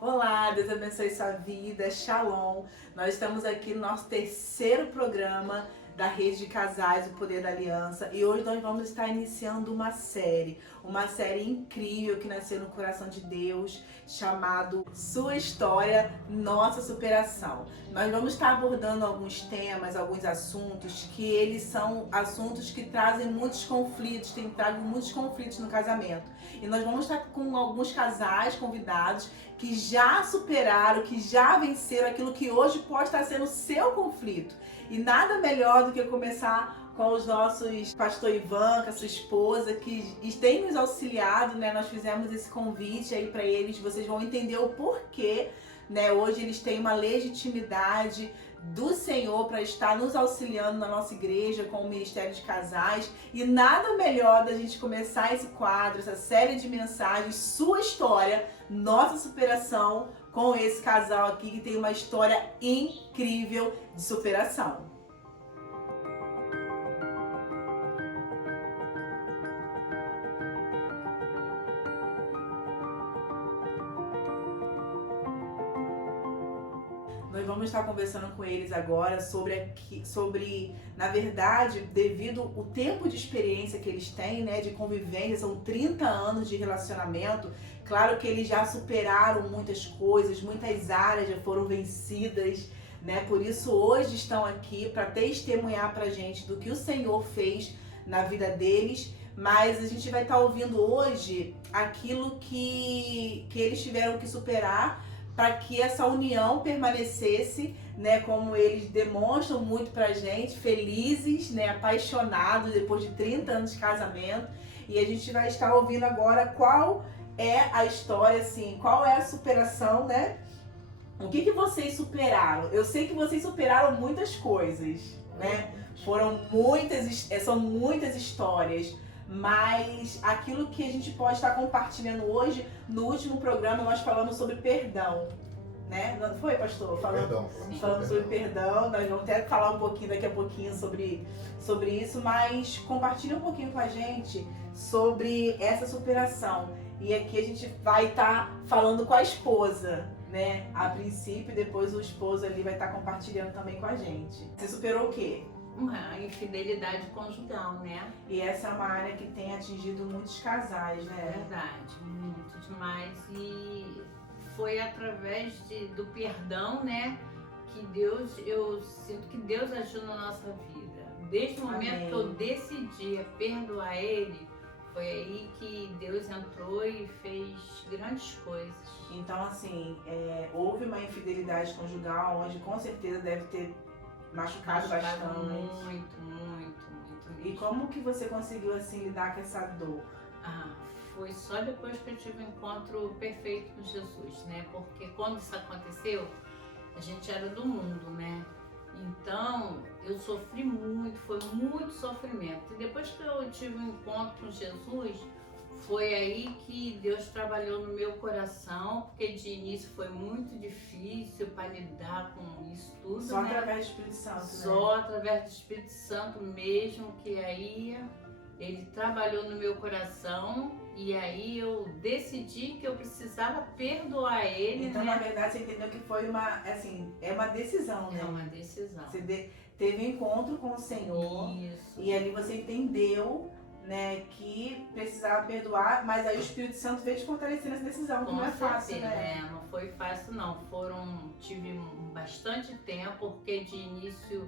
Olá, Deus abençoe sua vida, Shalom. Nós estamos aqui no nosso terceiro programa da Rede de Casais, o Poder da Aliança, e hoje nós vamos estar iniciando uma série incrível que nasceu no coração de Deus, chamado Sua História, Nossa Superação. Nós vamos estar abordando alguns temas, alguns assuntos que eles são assuntos que trazem muitos conflitos, têm trago muitos conflitos no casamento. E nós vamos estar com alguns casais convidados que já superaram, que já venceram aquilo que hoje pode estar sendo o seu conflito. E nada melhor do que começar com os nossos pastor Ivan, com a sua esposa, que tem nos auxiliado, né? Nós fizemos esse convite aí para eles, vocês vão entender o porquê, né? Hoje eles têm uma legitimidade do Senhor para estar nos auxiliando na nossa igreja com o Ministério de Casais. E nada melhor da gente começar esse quadro, essa série de mensagens, Sua História, Nossa Superação, com esse casal aqui que tem uma história incrível de superação. Nós vamos estar conversando com eles agora sobre, na verdade, devido ao tempo de experiência que eles têm, né, de convivência, são 30 anos de relacionamento. Claro que eles já superaram muitas coisas, muitas áreas já foram vencidas, né? Por isso hoje estão aqui para testemunhar pra gente do que o Senhor fez na vida deles. Mas a gente vai estar ouvindo hoje aquilo que eles tiveram que superar para que essa união permanecesse, né, como eles demonstram muito pra gente, felizes, né, apaixonados depois de 30 anos de casamento. E a gente vai estar ouvindo agora qual é a história, assim, qual é a superação, né? O que vocês superaram? Eu sei que vocês superaram muitas coisas, né? São muitas histórias. Mas aquilo que a gente pode estar compartilhando hoje, no último programa nós falamos sobre perdão, né? Não foi, pastor? Falamos sobre perdão, nós vamos até falar um pouquinho daqui a pouquinho sobre isso, mas compartilha um pouquinho com a gente sobre essa superação. E aqui a gente vai estar falando com a esposa, né? A princípio, depois o esposo ali vai estar compartilhando também com a gente. Você superou o quê? Uma infidelidade conjugal, né? E essa é uma área que tem atingido muitos casais, né? Verdade, muito demais. E foi através do perdão, né? Que eu sinto que Deus agiu na nossa vida. Desde o momento Amém. que eu decidi perdoar Ele, foi aí que Deus entrou e fez grandes coisas. Então, assim, houve uma infidelidade conjugal, onde com certeza deve ter machucado bastante. Muito E como que você conseguiu, assim, lidar com essa dor? Foi só depois que eu tive um encontro perfeito com Jesus, né? Porque quando isso aconteceu, a gente era do mundo, né? Então, eu sofri muito, foi muito sofrimento. E depois que eu tive um encontro com Jesus, foi aí que Deus trabalhou no meu coração, porque de início foi muito difícil para lidar com isso tudo, Só né? através do Espírito Santo, Só através do Espírito Santo mesmo, que aí Ele trabalhou no meu coração e aí eu decidi que eu precisava perdoar Ele, Então, né? na verdade, você entendeu que foi uma decisão, né? É uma decisão. Você teve um encontro com o Senhor. Isso. E ali você entendeu, né, que precisava perdoar, mas aí o Espírito Santo veio te fortalecer nessa decisão, que Com não é fácil, certeza, né? não foi fácil não. Tive bastante tempo, porque de início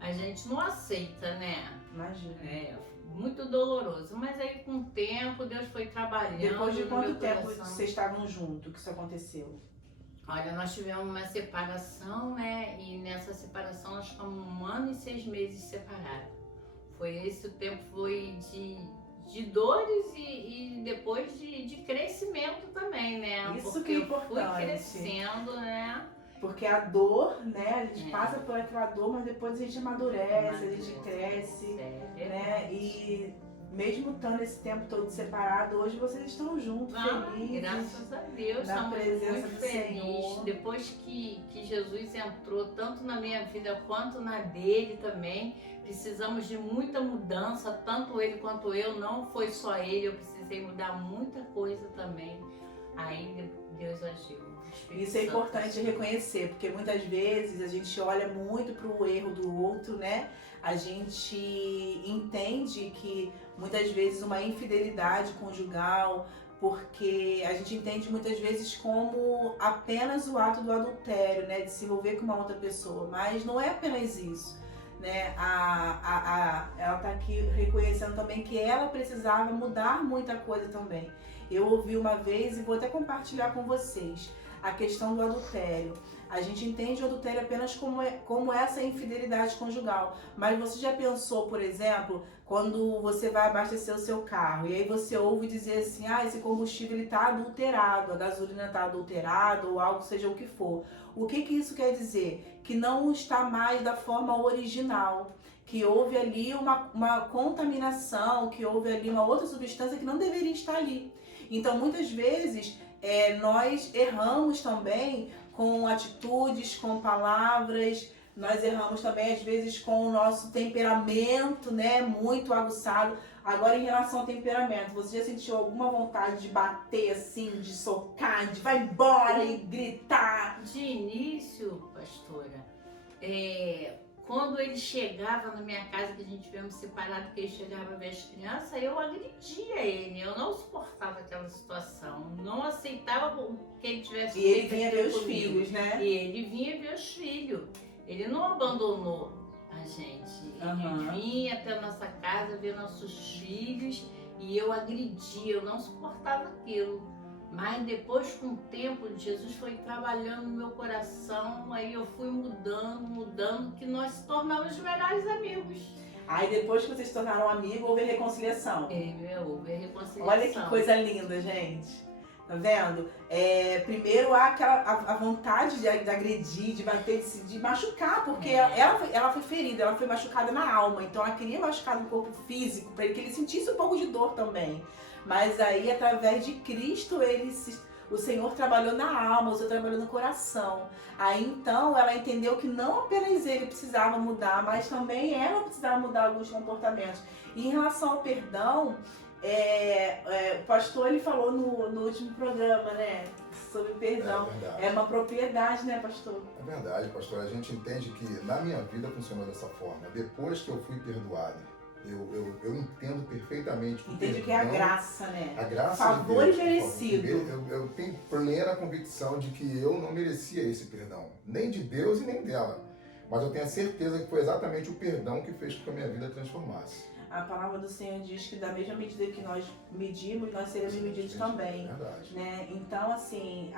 a gente não aceita, né? Imagina. É muito doloroso, mas aí com o tempo Deus foi trabalhando. Depois de no quanto meu tempo coração. vocês estavam juntos que isso aconteceu? Olha, nós tivemos uma separação, né? E nessa separação nós ficamos 1 ano e 6 meses separados. Foi esse o tempo, foi de dores e depois de crescimento também, né? Isso porque que é eu fui importante. crescendo, né? Porque a dor, né, a gente É. passa por aquela dor, mas depois a gente amadurece, a gente cresce, né? E mesmo estando esse tempo todo separado, hoje vocês estão juntos, felizes. Graças a Deus, na estamos presença muito do felizes. Senhor. Depois que Jesus entrou tanto na minha vida quanto na dele também, precisamos de muita mudança, tanto ele quanto eu. Não foi só ele, eu precisei mudar muita coisa também. Aí Deus Deus agiu. O Espírito Isso é Santo importante agiu. reconhecer, porque muitas vezes a gente olha muito para o erro do outro, né? A gente entende que muitas vezes uma infidelidade conjugal, porque a gente entende muitas vezes como apenas o ato do adultério, né? De se envolver com uma outra pessoa, mas não é apenas isso. Né? Ela está aqui reconhecendo também que ela precisava mudar muita coisa também. Eu ouvi uma vez e vou até compartilhar com vocês a questão do adultério. A gente entende o adultério apenas como essa infidelidade conjugal. Mas você já pensou, por exemplo, quando você vai abastecer o seu carro e aí você ouve dizer assim, esse combustível está adulterado, a gasolina está adulterada ou algo seja o que for. O que isso quer dizer? Que não está mais da forma original, que houve ali uma contaminação, que houve ali uma outra substância que não deveria estar ali. Então, muitas vezes, nós erramos também com atitudes, com palavras, nós erramos também, às vezes, com o nosso temperamento, né, muito aguçado. Agora, em relação ao temperamento, você já sentiu alguma vontade de bater, assim, de socar, de vai embora e gritar? De início, pastora, quando ele chegava na minha casa, que a gente viemos separado, que ele chegava a ver as crianças, eu agredia ele. Eu não suportava aquela situação. Não aceitava que ele tivesse E ele feito vinha aquilo ver os comigo. filhos, né? E ele vinha ver os filhos. Ele não abandonou a gente. Ele vinha até a nossa casa ver nossos filhos e eu agredia, eu não suportava aquilo. Mas depois, com o tempo, Jesus foi trabalhando no meu coração, aí eu fui mudando, que nós se tornamos melhores amigos. Aí depois que vocês se tornaram amigos, houve a reconciliação. Houve a reconciliação. Olha que coisa linda, gente. Tá vendo? Primeiro há a vontade de agredir, de bater, de machucar, porque ela foi ferida, ela foi machucada na alma. Então ela queria machucar no corpo físico, para que ele sentisse um pouco de dor também. Mas aí, através de Cristo, o Senhor trabalhou na alma, o Senhor trabalhou no coração. Aí então ela entendeu que não apenas ele precisava mudar, mas também ela precisava mudar alguns comportamentos. E em relação ao perdão, o pastor ele falou no último programa, né? Sobre perdão. É uma propriedade, né, pastor? É verdade, pastor. A gente entende que na minha vida funcionou dessa forma. Depois que eu fui perdoado, eu entendo perfeitamente que entende que é a graça, né? A graça favor de Deus, merecido. Eu tenho plena convicção de que eu não merecia esse perdão. Nem de Deus e nem dela. Mas eu tenho a certeza que foi exatamente o perdão que fez com que a minha vida transformasse. A palavra do Senhor diz que da mesma medida que nós medimos, nós seremos medidos também. É verdade. Né? Então, assim,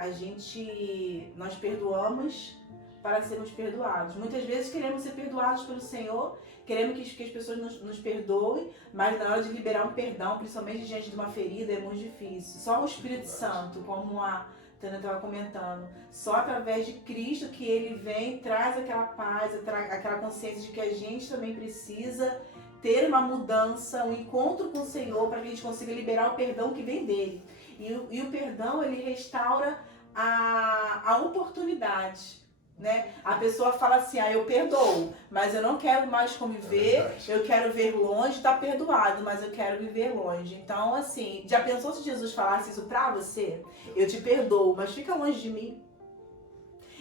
nós perdoamos para sermos perdoados. Muitas vezes queremos ser perdoados pelo Senhor, queremos que as pessoas nos perdoem, mas na hora de liberar um perdão, principalmente diante de uma ferida, é muito difícil. Só o Espírito Santo, como a Tânia estava comentando, só através de Cristo que ele vem, traz aquela paz, aquela consciência de que a gente também precisa ter uma mudança, um encontro com o Senhor para que a gente consiga liberar o perdão que vem dele. E o perdão, ele restaura a oportunidade. Né? A pessoa fala assim, eu perdoo, mas eu não quero mais conviver, eu quero ver longe, tá perdoado, mas eu quero viver longe. Então, assim, já pensou se Jesus falasse isso pra você? Eu te perdoo, mas fica longe de mim.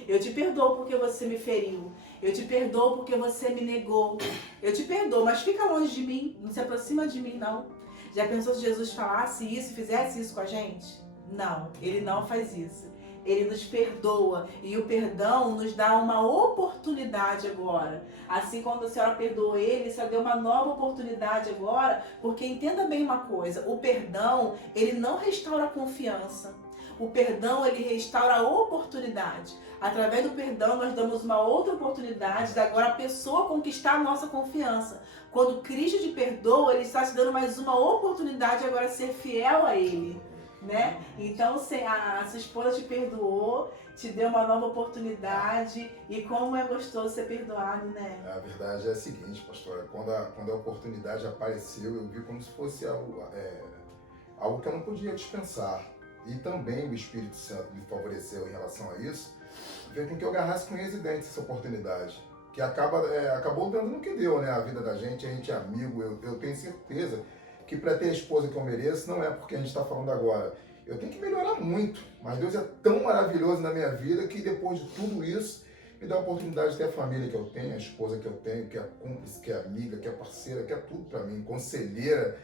Eu te perdoo porque você me feriu. Eu te perdoo porque você me negou. Eu te perdoo, mas fica longe de mim, não se aproxima de mim, não. Já pensou se Jesus falasse isso, fizesse isso com a gente? Não, ele não faz isso. Ele nos perdoa e o perdão nos dá uma oportunidade agora. Assim, quando a senhora perdoou ele, você deu uma nova oportunidade agora, porque entenda bem uma coisa, o perdão, ele não restaura a confiança. O perdão, ele restaura a oportunidade. Através do perdão, nós damos uma outra oportunidade de agora a pessoa conquistar a nossa confiança. Quando Cristo te perdoa, ele está te dando mais uma oportunidade agora de ser fiel a ele. Né? Então, a sua esposa te perdoou, te deu uma nova oportunidade, e como é gostoso ser perdoado, né? A verdade é a seguinte, pastora, quando a oportunidade apareceu, eu vi como se fosse algo que eu não podia dispensar. E também o Espírito Santo me favoreceu em relação a isso, fez com que eu agarrasse com residência essa oportunidade, que acabou dando no que deu, né? A vida da gente, a gente é amigo, eu tenho certeza que para ter a esposa que eu mereço, não é porque a gente está falando agora. eu tenho que melhorar muito. Mas Deus é tão maravilhoso na minha vida que depois de tudo isso, me dá a oportunidade de ter a família que eu tenho, a esposa que eu tenho, que é cúmplice, que é amiga, que é parceira, que é tudo para mim, conselheira.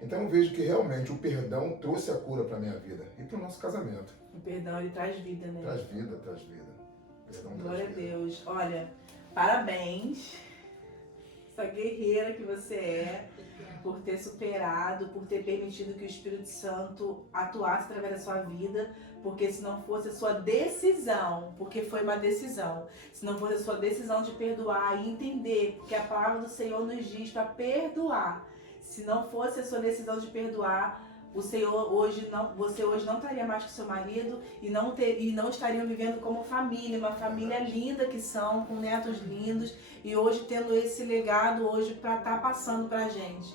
Então eu vejo que realmente o perdão trouxe a cura para minha vida e para o nosso casamento. O perdão, ele traz vida, né? Traz vida, traz vida. Perdão Glória a traz vida. Deus. Olha, parabéns. Essa guerreira que você é, por ter superado, por ter permitido que o Espírito Santo atuasse através da sua vida, porque se não fosse a sua decisão, porque foi uma decisão, se não fosse a sua decisão de perdoar e entender, porque a palavra do Senhor nos diz para perdoar, se não fosse a sua decisão de perdoar, você hoje não estaria mais com seu marido e não estariam vivendo como família, uma família linda que são, com netos lindos, e hoje tendo esse legado hoje para estar passando para a gente.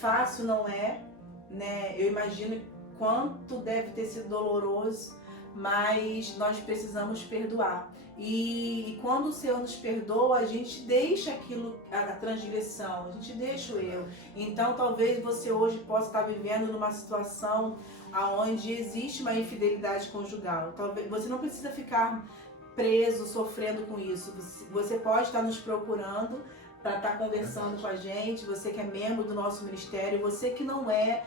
Fácil não é, né? Eu imagino quanto deve ter sido doloroso, mas nós precisamos perdoar. E quando o Senhor nos perdoa, a gente deixa aquilo, a transgressão, a gente deixa o erro. Então talvez você hoje possa estar vivendo numa situação onde existe uma infidelidade conjugal. Talvez você não precisa ficar preso, sofrendo com isso. Você pode estar nos procurando para estar conversando com a gente, você que é membro do nosso ministério, você que não é,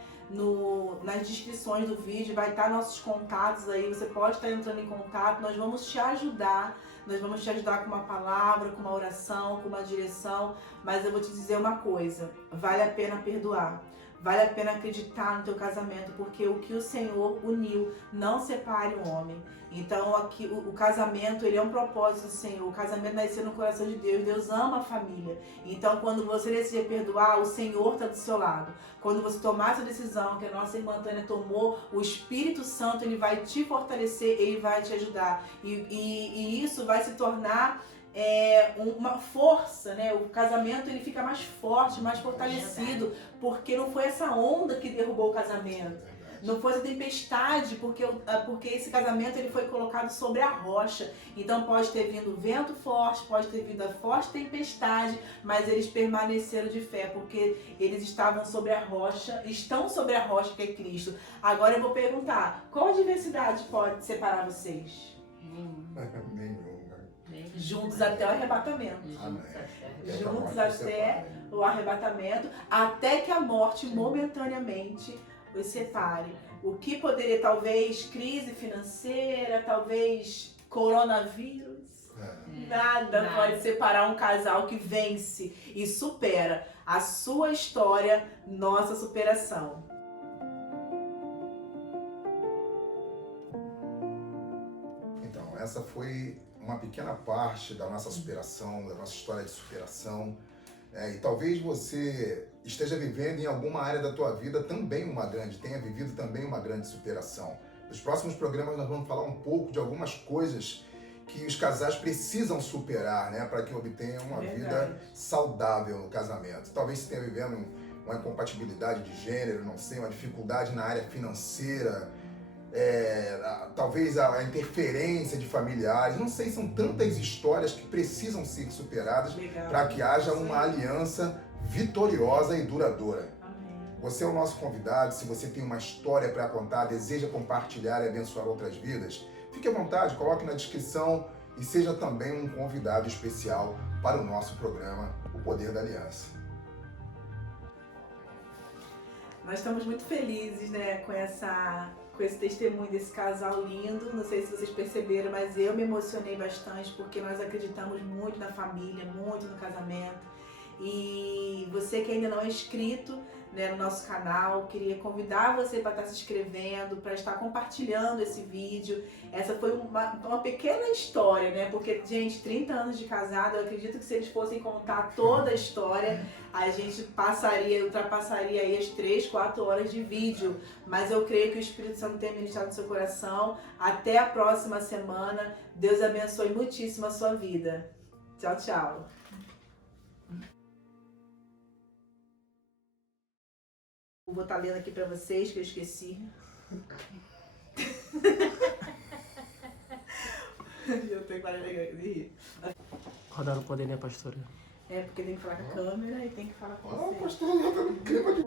nas descrições do vídeo vai estar nossos contatos aí, você pode estar entrando em contato, nós vamos te ajudar com uma palavra, com uma oração, com uma direção, mas eu vou te dizer uma coisa, vale a pena perdoar. Vale a pena acreditar no teu casamento, porque o que o Senhor uniu, não separe o homem. Então aqui o casamento, ele é um propósito do Senhor. O casamento nasceu no coração de Deus. Deus ama a família. Então quando você decidir perdoar, o Senhor está do seu lado. Quando você tomar essa decisão que a nossa irmã Tânia tomou, o Espírito Santo, ele vai te fortalecer, ele vai te ajudar. E isso vai se tornar uma força, né? O casamento, ele fica mais forte, mais fortalecido, porque não foi essa onda que derrubou o casamento, não foi essa tempestade, porque esse casamento, ele foi colocado sobre a rocha. Então pode ter vindo vento forte, pode ter vindo a forte tempestade, mas eles permaneceram de fé, porque eles estavam sobre a rocha, estão sobre a rocha que é Cristo. Agora eu vou perguntar, qual adversidade pode separar vocês? Nenhum. Juntos até o arrebatamento. Amém. Juntos até o arrebatamento, até que a morte momentaneamente os separe. O que poderia, talvez, crise financeira, talvez coronavírus, nada pode separar um casal que vence e supera. A sua história, nossa superação. Então, essa foi uma pequena parte da nossa superação, da nossa história de superação. E talvez você esteja vivendo em alguma área da tua vida também tenha vivido também uma grande superação. Nos próximos programas nós vamos falar um pouco de algumas coisas que os casais precisam superar, né, para que obtenham uma vida saudável no casamento. Talvez você esteja vivendo uma incompatibilidade de gênero, não sei, uma dificuldade na área financeira, talvez a interferência de familiares, não sei, são tantas histórias que precisam ser superadas para que haja uma aliança vitoriosa e duradoura. Amém. Você é o nosso convidado. Se você tem uma história para contar, deseja compartilhar e abençoar outras vidas, fique à vontade, coloque na descrição e seja também um convidado especial para o nosso programa O Poder da Aliança. Nós estamos muito felizes, né, com esse testemunho desse casal lindo. Não sei se vocês perceberam, mas eu me emocionei bastante, porque nós acreditamos muito na família, muito no casamento. E você que ainda não é inscrito, né, no nosso canal, queria convidar você para estar se inscrevendo, para estar compartilhando esse vídeo. Essa foi uma pequena história, né? Porque, gente, 30 anos de casado, eu acredito que se eles fossem contar toda a história, a gente ultrapassaria aí as 3, 4 horas de vídeo. Mas eu creio que o Espírito Santo tem ministrado no seu coração. Até a próxima semana. Deus abençoe muitíssimo a sua vida. Tchau, tchau. Vou estar lendo aqui pra vocês, que eu esqueci. Eu tenho que rir. Rodar o poder, né, pastora? Porque tem que falar com a câmera e tem que falar com você. Pastor, não, tá no clima de...